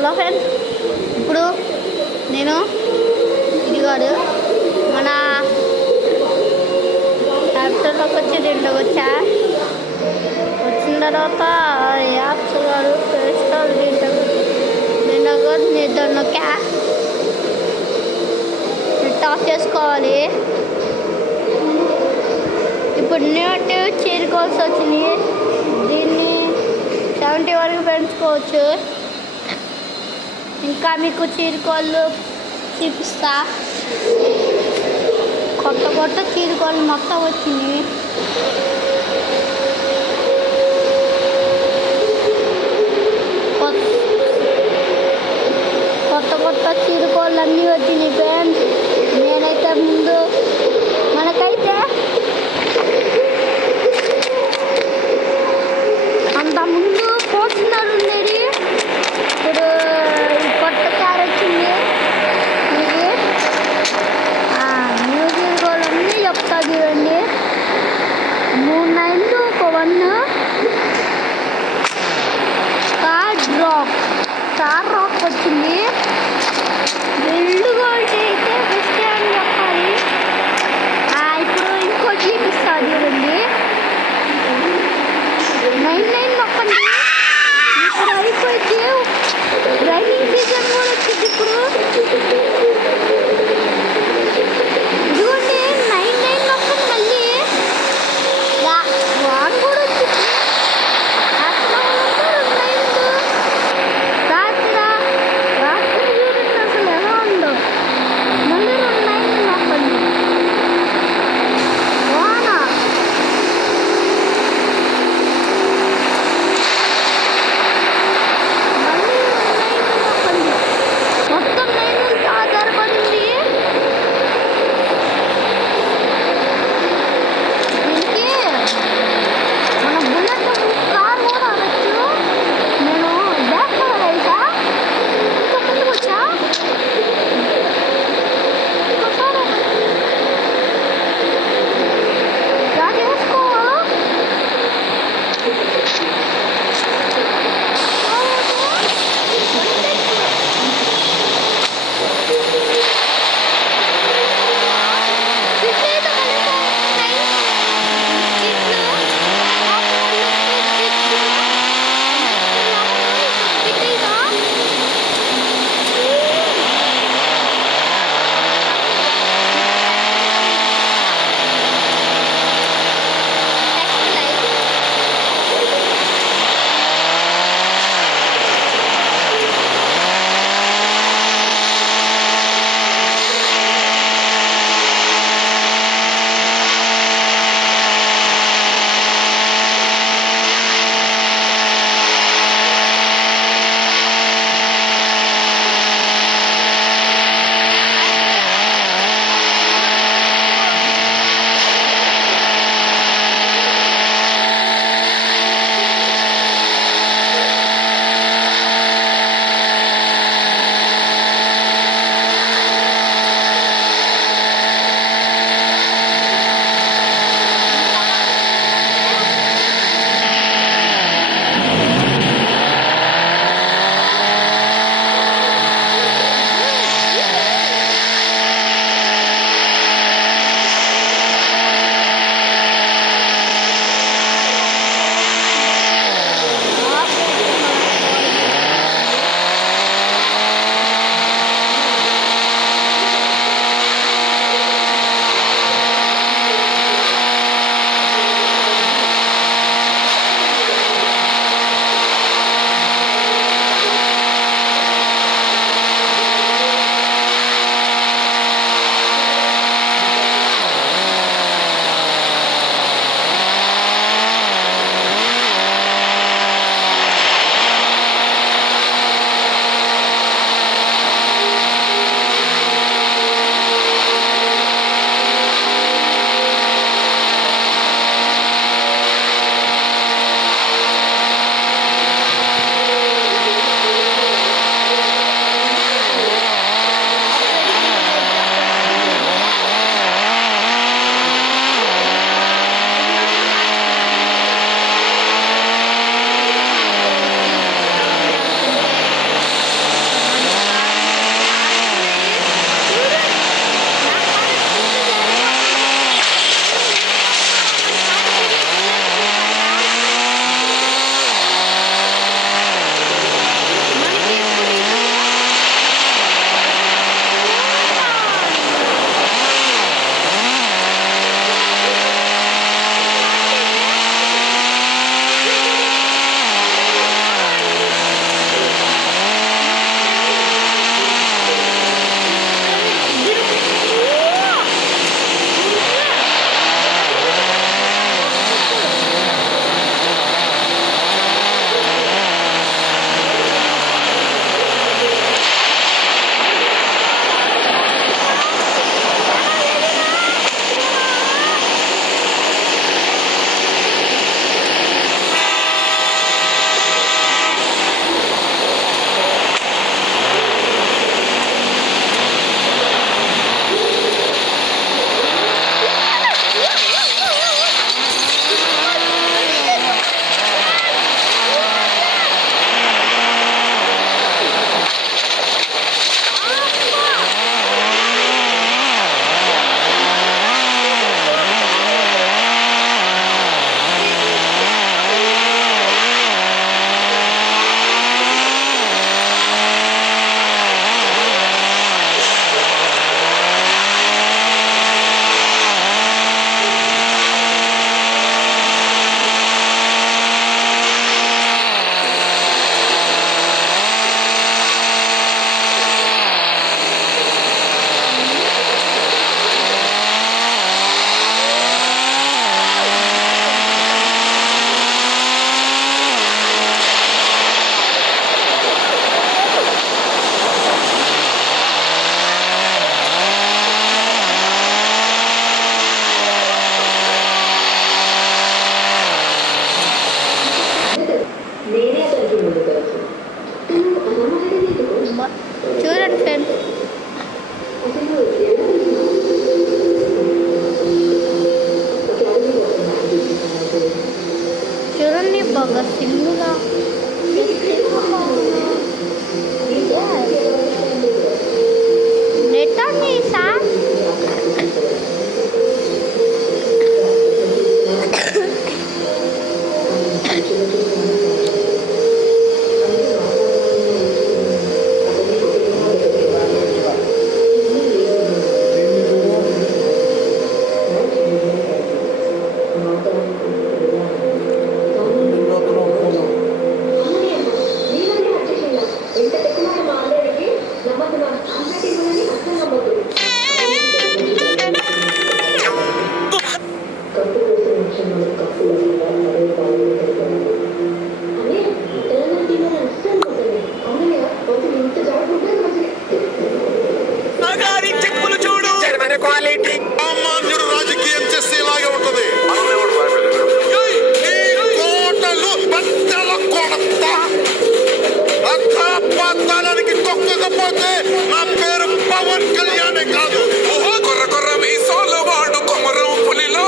Hello friends, ఇప్పుడు నేను ఇదిగాడు మన యాప్లోకి వచ్చి దీంట్లోకి వచ్చిన తర్వాత యాప్స్ గారు తెలుస్తారు. దీంట్లోకి నేను నెట్ ఆఫ్ చేసుకోవాలి. ఇప్పుడు నెట్ చేరుకోవాల్సి వచ్చింది. దీన్ని 70 వరకు పెంచుకోవచ్చు. ఇంకా మీకు చీరకోళ్ళు చూపిస్తా. కొత్త చీరకోళ్ళు మొత్తం వచ్చింది. కొత్త చీరకోళ్ళు అన్నీ వచ్చినాయి ఫ్రెండ్స్. నేనైతే ముందు మనకైతే అంతకుముందు పోతున్నారు ఉండేది. ఇప్పుడు కొత్త కార్ వచ్చింది. న్యూ చీరకోళ్ళు అన్నీ చెప్తా చూడండి. 3 9 ఒక 1 కార్ రాక్ వచ్చింది. గోల్డ్ అయితే బెస్ట్ అని చెప్పాలి. ఇప్పుడు ఇంకో చూపిస్తా చూడండి. 9 నొక్కండి. ఇప్పుడు అయిపోయింది. రైనింగ్ సీజన్ కూడా వచ్చింది. ఇప్పుడు ఇదిగోండి 9 నొక్కండి. మళ్ళీ వాన్ కూడా వచ్చింది. మొత్తం 9 చూడండి ఫ్రెండ్స్. చూడండి భగత్ సింగ్లా రిటర్న్ సార్. రాజకీయం చేస్తే ఇలాగే ఉంటది. అర్థానికి తొక్కకపోతే నా పేరు పవన్ కళ్యాణే కాదు. కొర్ర కొర్ర మీసాల వాడు కొమరం పులిలో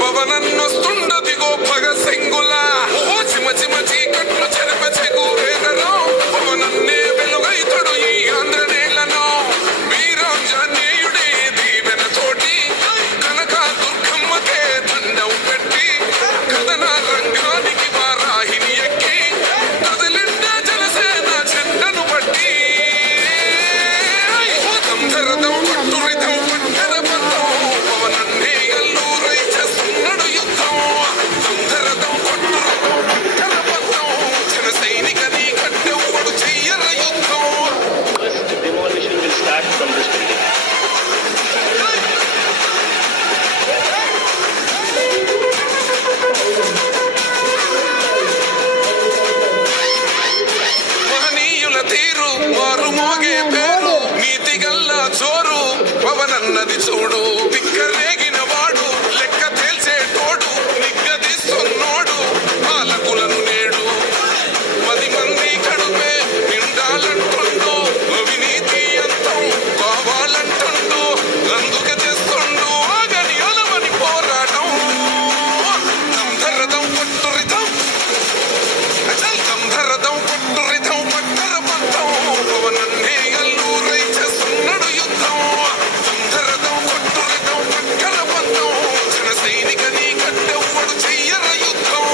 పవనన్నొస్తుండదిగో భగత్ సింగులా. చిమ చిమ చీకట్లు చెరప చెగురేదరో పవనన్నే వెలుగైతడు ఈ ఆంధ్ర నేలను. వీరాంజనేయుడే దీవెన తోటి కనక దుర్గమ్మకే దండం పెట్టి కథన రంగానికి వారాహిని ఎక్కి కదిలిండ జనసేన చెండను పట్టి దంధరదం పట్టురిదం పట్టర బంధం పవనన్నే ఎల్లూరై చేస్తున్నాడు యుద్ధం. దంధరదం పట్టురిదం పట్టర బంధం జన సైనికని కట్టెవ్వడు చెయ్యర యుద్ధం. First, demolition will start from this building. మహనీయుల తీరు వారు మోగే పేరు నీతి గల్ల జోరు పవనన్నది చూడు. తిక్కరేగిన వాడు లెక్క తేల్చేటోడు నిగ్గదీస్తున్నోడు పాలకులను నేడు. 10 మంది కడుపే నిండాలంటుండు అవినీతి అంతం కావాలంటుండు. అందుకే చేస్తుండు ఆగని అలవని పోరాటం. దంధరదం పట్టురిదం దంధరదం పట్టురిదం పట్టర బంధం పవనన్నే ఎల్లూరై చేస్తున్నాడు యుద్ధం. దంధరదం పట్టురిదం పట్టర బంధం జన సైనికని కట్టెవ్వడు చెయ్యర యుద్ధం.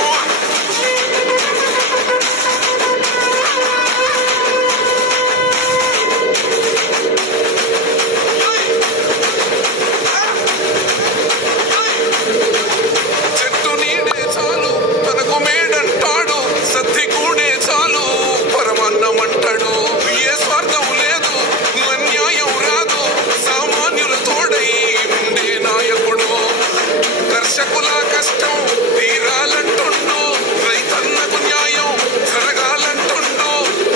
చెట్టు నీడే చాలు తనకు మేడంటాడు సత్తి కూడే చాలు పరమాన్నమంటాడు. ఏ స్వార్థం లేదు అన్యాయం రాదు సామాన్యుల తోడై ఉండే నాయకుడు. దర్శకుల కష్టం తీరాలంటుండు రైతన్నకు న్యాయం జరగాలంటుండు.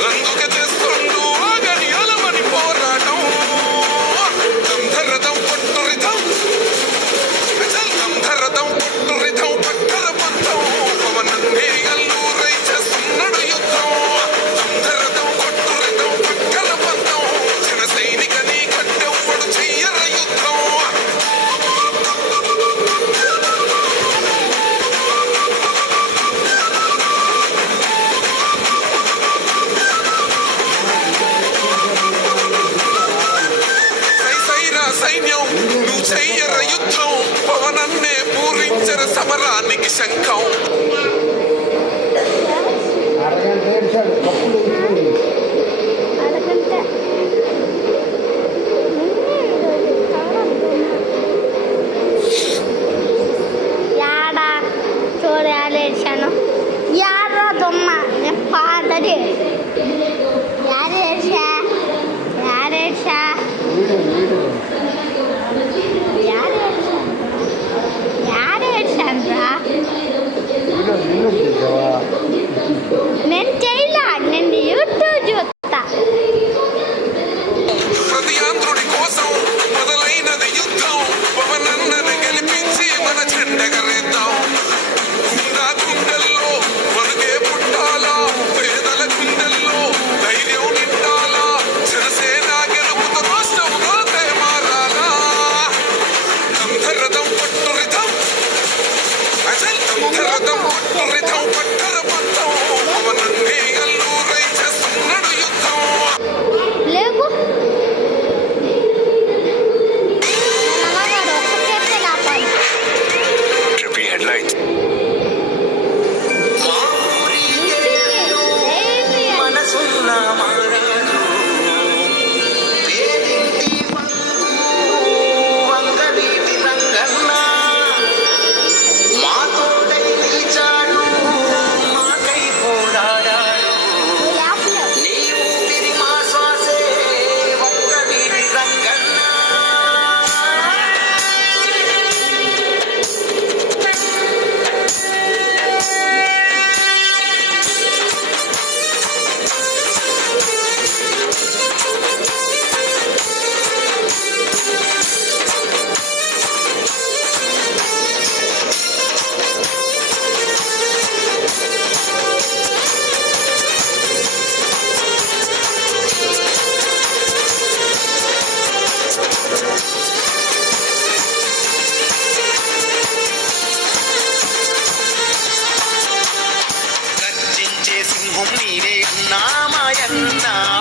అందుకే చేస్తుండు ఆగని అలవని పోరాటం. దంధరదం పట్టురిదం దంధరదం పట్టురిదం పట్టర బంధం పవనన్నే ఎల్లూరై చేస్తున్నాడు యుద్ధం. దంధరదం పట్టురిదం పట్టర బంధం జన సైనికని కట్టెవ్వడు చెయ్యర యుద్ధం. సైరా సైన్యం నువ్వు చెయ్యర యుద్ధం పవనన్నే పూరించర సమరానికి శంఖం. అరగంట యాడా చూడాలేసాను. యాడా దొమ్మ నేను పాతది యారేసా యారేసా యారేసా యారేసాన్రా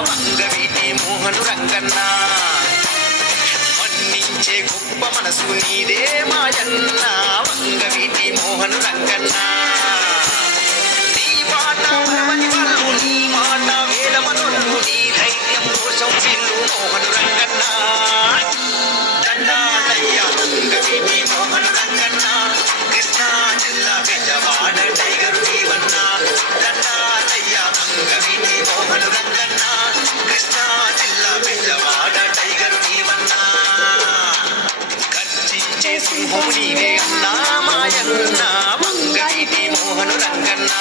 వంగవీటి మోహను రంగన్న మన్నించే గొప్ప మనసు నీదే మాయన్న వంగవీటి మోహను రంగన్న నీ మాట మనమని వాళ్ళు నీ మాట వేదమనులు నీ ధైర్యం కోసం చిల్లు మోహను రంగన్న దండాలయ్య వంగవీటి మోహను రంగన్న కృష్ణా జిల్లా బెజవాడ టైగరు నీవన్న దండాలయ్య వంగవీటి మోహను రంగన్న కృష్ణా జిల్లా బెజవాడ టైగరు నీవన్న గర్జించే సింహము నీవే అన్నా మాయన్న వంగవీటి మోహను రంగన్న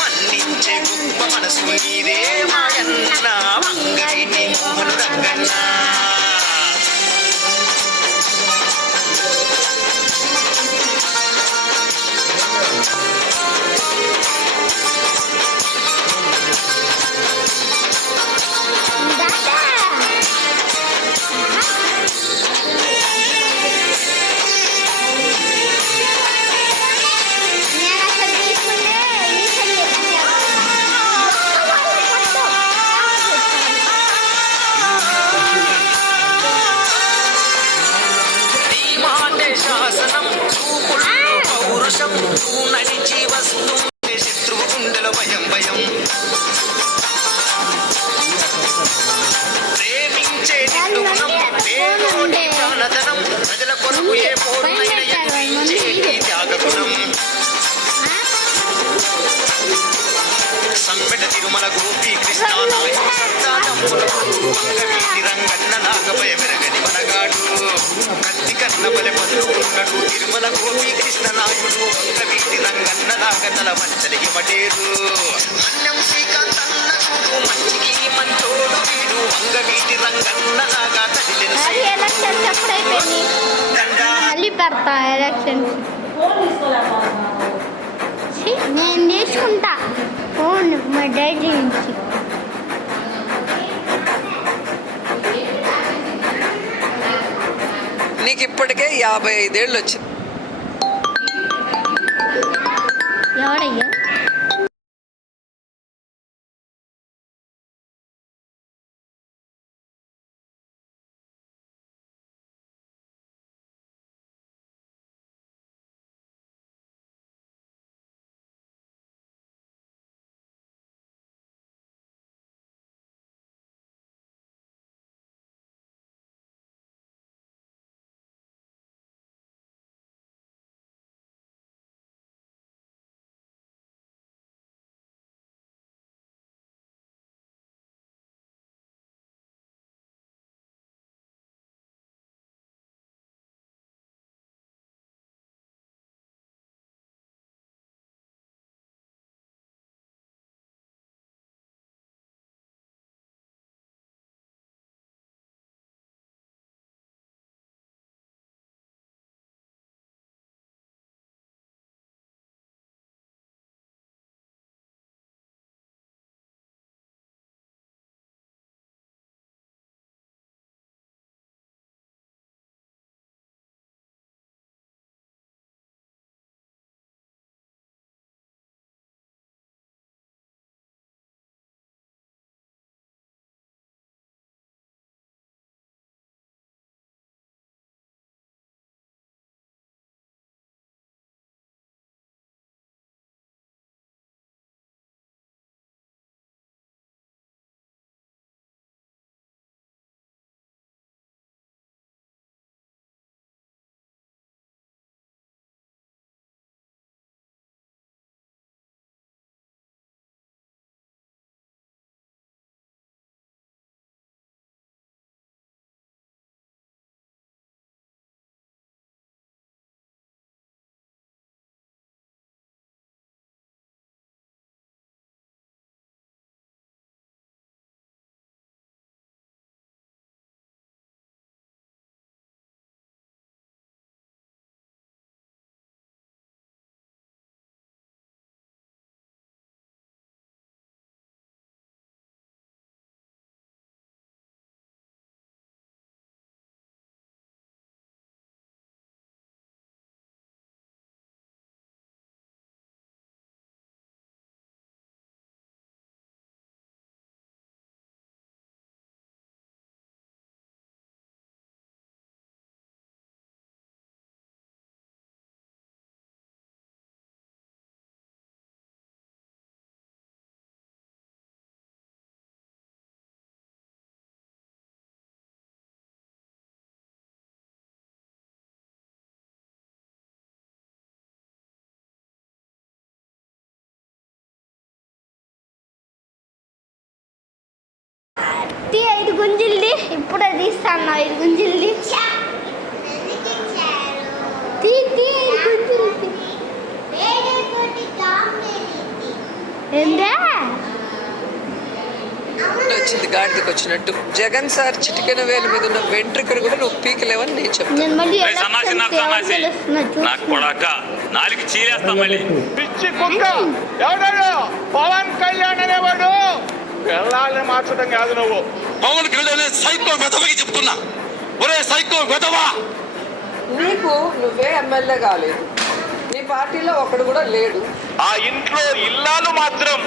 మన్నించే గొప్ప మనసు నీదే మాయన్న వంగవీటి మోహను రంగన్న దాదా నేను అసలు తీసుకుంటే ఈ సైడ్ నీ మాటే శాసనం చూపుల్లో పౌరుషం నువ్వు నడిచి వస్తుంటే శత్రువు గుండెలో భయం భయం ప్రేమించే నిండు గుణం పేదోడి ప్రాణధనం ప్రజల కొరకు ఏ పోరునైన ఎదిరించే నీ త్యాగ గుణం సంపెట తిరుమల గోపి కృష్ణ నాయుడు సంతానములు వంగవీటి రంగన్న నాగభయ మెరగని మనగాడు కత్తి కన్న బలె మొదలుకున్నట్టు తిరుమల గోపి కృష్ణ నాయుడు వంగవీటి రంగన్న నాగతల మంచలిగి మటేరు మన్యం శ్రీకాంత్ అన్న చూడు మంచికి మంచోడు వీడు వంగవీటి రంగన్న నాగా తల్లి అది ఎలక్షన్స్ ఎప్పుడైపోయింది మళ్ళీ పెడతా ఎలక్షన్స్ నేను తీసుకుంటా ఫోన్ మా డాడీ నుంచి నీకు ఇప్పటికే 55 ఏళ్ళు వచ్చింది. ఎవడయ్యా తీస్తాను ఇది గుంజిల్ది తీ గుంజిల్ ఏందే వచ్చింది గాడిదకి వచ్చినట్టు. జగన్ సార్ చిటికెన వేలు మీద ఉన్న వెంట్రుకలు కూడా నువ్వు పీకలేవని నేను చెప్తాను. నేను మళ్ళీ రేయ్ సన్నాసి నాకు సన్నాసి నాకు కొడక నాలుగు చీరేస్తా మళ్ళీ. పిచ్చి కుక్క ఎవడాడు? పవన్ కళ్యాణ్ అనేవాడు పిల్లల్ని మార్చడం కాదు. నువ్వు పవన్ కళ్యాణ్ సైకో వెధవకి చెప్తున్నా. ఒరే సైకో వెధవా, నీకు నువ్వే ఎమ్మెల్యే కాలేదు, నీ పార్టీలో ఒకడు కూడా లేడు. ఆ ఇంట్లో ఇల్లాలు మాత్రం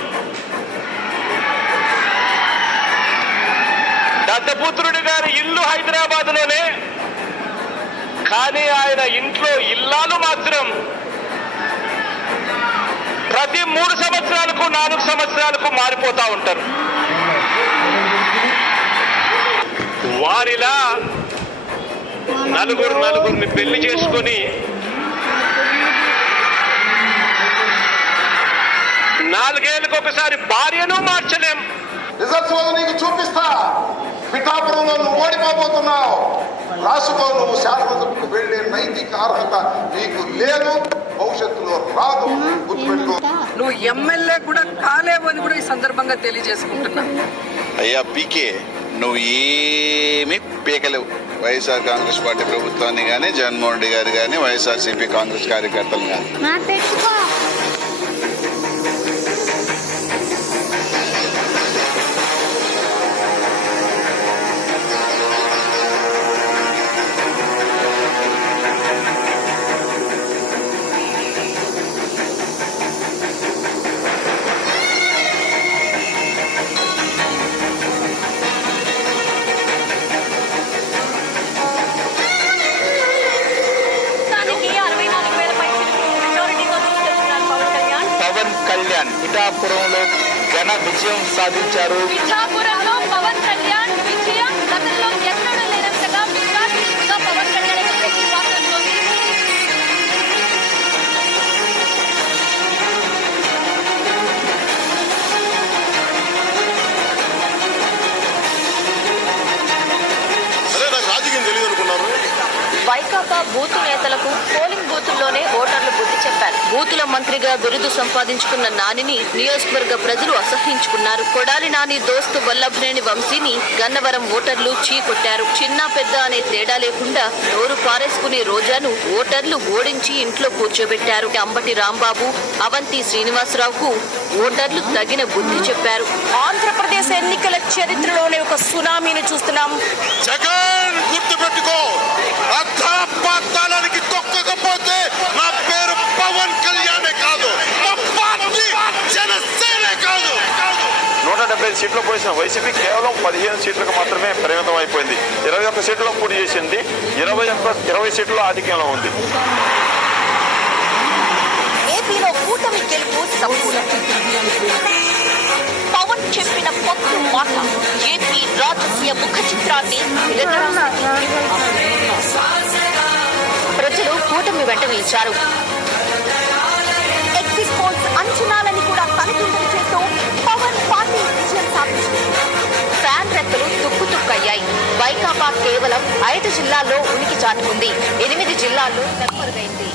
దత్తపుత్రుడి గారి ఇల్లు హైదరాబాద్ లోనే, కానీ ఆయన ఇంట్లో ఇల్లాలు మాత్రం ప్రతి 3 సంవత్సరాలకు 4 సంవత్సరాలకు మారిపోతా ఉంటారు. వారిలా నలుగురిని పెళ్లి చేసుకొని 4 ఏళ్ళకు ఒకసారి భార్యను మార్చలేం. రిజల్ట్స్ నీకు చూపిస్తా. పిఠాపురంలో నువ్వు ఓడిపోబోతున్నావు. రాసుకో, నువ్వు శాసనసభకు వెళ్లే నైతిక అర్హత నీకు లేదు, భవిష్యత్తులో రాదు, గుర్తుపెట్టుకో. నువ్వు ఎమ్మెల్యే కూడా కాలేవు అని కూడా ఈ సందర్భంగా తెలియజేసుకుంటున్నా. అయ్యా పీకే, నువ్వు ఏమీ పీకలేవు వైఎస్ఆర్ కాంగ్రెస్ పార్టీ ప్రభుత్వాన్ని కానీ, జగన్మోహన్ రెడ్డి గారు కానీ, వైఎస్ఆర్సీపీ కాంగ్రెస్ కార్యకర్తలు కానీ. నా పెట్టుకో పవన్ కళ్యాణ్ పిఠాపురంలో ఘన విజయం సాధించారు. పిఠాపురంలో పవన్ కళ్యాణ్ విజయం గతంలో ఎన్నడూ లేనంతగా విశ్వాసంగా పవన్ కళ్యాణ్ వార్తల్లోకి అరే నాకు రాజకీయం తెలియదు అనుకున్నారు. వైకాపా బూతు నేతలకు పోలింగ్ బూతుల్లోనే ఓటర్లు బుద్ధి చెప్పారు. బూతుల మంత్రిగా బిరుదు సంపాదించుకున్న నానిని నియోజకవర్గ ప్రజలు అసహ్యించుకున్నారు. కొడాలి నాని దోస్తు వల్లభనేని వంశీని గన్నవరం ఓటర్లు చీకొట్టారు. చిన్న పెద్ద అనే తేడా లేకుండా నోరు పారేసుకునే రోజాను ఓటర్లు ఓడించి ఇంట్లో కూర్చోబెట్టారు. అంబటి రాంబాబు, అవంతి శ్రీనివాసరావుకు ఓటర్లు తగిన బుద్ధి చెప్పారు. ఆంధ్రప్రదేశ్ ఎన్నికల చరిత్రలోనే ఒక సునామీని చూస్తున్నాం. జగన్ గుర్తుపెట్టుకో, అర్థపాతాలకి తొక్కకపోతే నా పేరు పవన్ కళ్యాణే కాదు, మా పార్టీ జనసేనే కాదు. 175 సీట్లు పోసిన వైసీపీ కేవలం 15 సీట్లకు మాత్రమే పరిమితం అయిపోయింది. 21 సీట్లలో పోటీ చేసింది. 20 సీట్లలో ఆధిక్యంలో ఉంది. ఏపీలో కూటమి గెలుపు సంపూర్ణ. పవన్ చెప్పిన కొత్త మాట ఏపీ రాజకీయ ముఖ చిత్రాన్ని ప్రజలు కూటమి వెంట నిలిచారు. ఎగ్జిట్ పోల్స్ అంచనాలని కూడా తలకిందులు చేస్తూ పవన్ పార్టీ విజయం సాధించింది. ఫ్యాన్ రెక్కలు తుక్కుతుక్కయ్యాయి. వైకాపా కేవలం 5 జిల్లాల్లో ఉనికి చాటుకుంది. 8 జిల్లాల్లో నెమ్మరుగైంది.